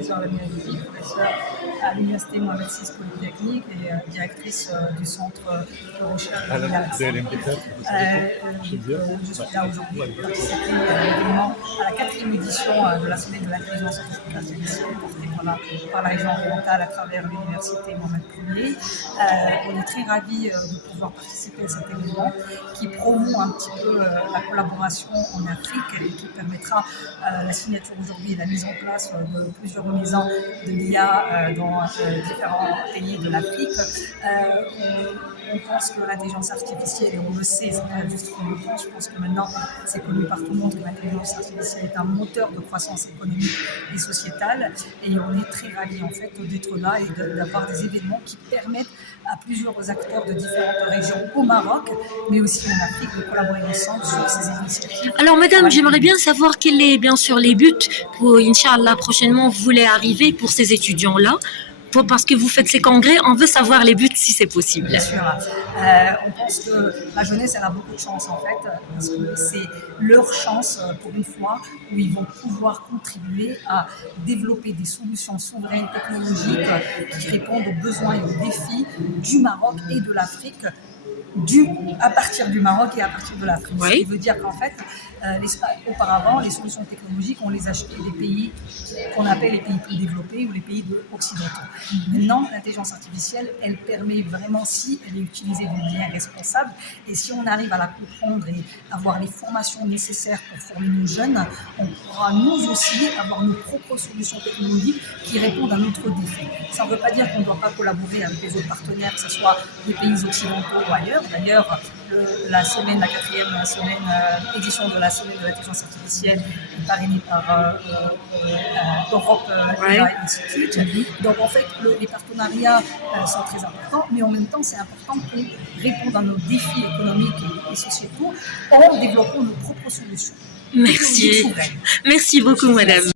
professeure d'Amérique, professeure à l'Université Mohamed VI Polytechnique et directrice du centre de recherche de l'INALS. Je suis là aujourd'hui pour participer évidemment à la 4e édition de la semaine de l'intelligence artificielle portée par la région orientale à travers l'Université Mohamed Ier. On est très ravis de pouvoir participer à cet événement qui promeut un petit peu la collaboration en Afrique et qui permettra la signature aujourd'hui et la mise en place de plusieurs maisons de l'IA dans différents pays de l'Afrique. On pense que l'intelligence artificielle, et on le sait, c'est pas juste qu'on le pense, je pense que maintenant c'est connu par tout le monde que l'intelligence artificielle est un moteur de croissance économique et sociétale, et on est très ravis en fait d'être là et d'avoir des événements qui permettent à plusieurs acteurs de différentes régions au Maroc, mais aussi en Afrique, de collaborer ensemble sur ces initiatives. Alors madame, j'aimerais bien savoir quels est bien sûr les buts pour, Inch'Allah, prochainement vous voulez arriver pour ces étudiants-là. Parce que vous faites ces congrès, on veut savoir les buts si c'est possible. Bien sûr. On pense que la jeunesse, elle a beaucoup de chance en fait, parce que c'est leur chance pour une fois où ils vont pouvoir contribuer à développer des solutions souveraines technologiques qui répondent aux besoins et aux défis du Maroc et de l'Afrique, à partir du Maroc et à partir de l'Afrique. Oui. Ce qui veut dire qu'en fait, auparavant, les solutions technologiques, on les achetait des pays qu'on appelle les pays plus développés ou les pays occidentaux. Maintenant, l'intelligence artificielle, elle permet vraiment, si elle est utilisée d'une manière responsable, et si on arrive à la comprendre et avoir les formations nécessaires pour former nos jeunes, on pourra nous aussi avoir nos propres solutions technologiques qui répondent à notre défi. Ça ne veut pas dire qu'on ne doit pas collaborer avec les autres partenaires, que ce soit des pays occidentaux ou ailleurs. D'ailleurs, la 4e édition de la semaine de l'intelligence artificielle est parrainée par Europe AI Institute. Donc en fait, les partenariats sont très importants, mais en même temps, c'est important qu'on réponde à nos défis économiques et sociétaux en développant nos propres solutions. Merci. Merci beaucoup, madame.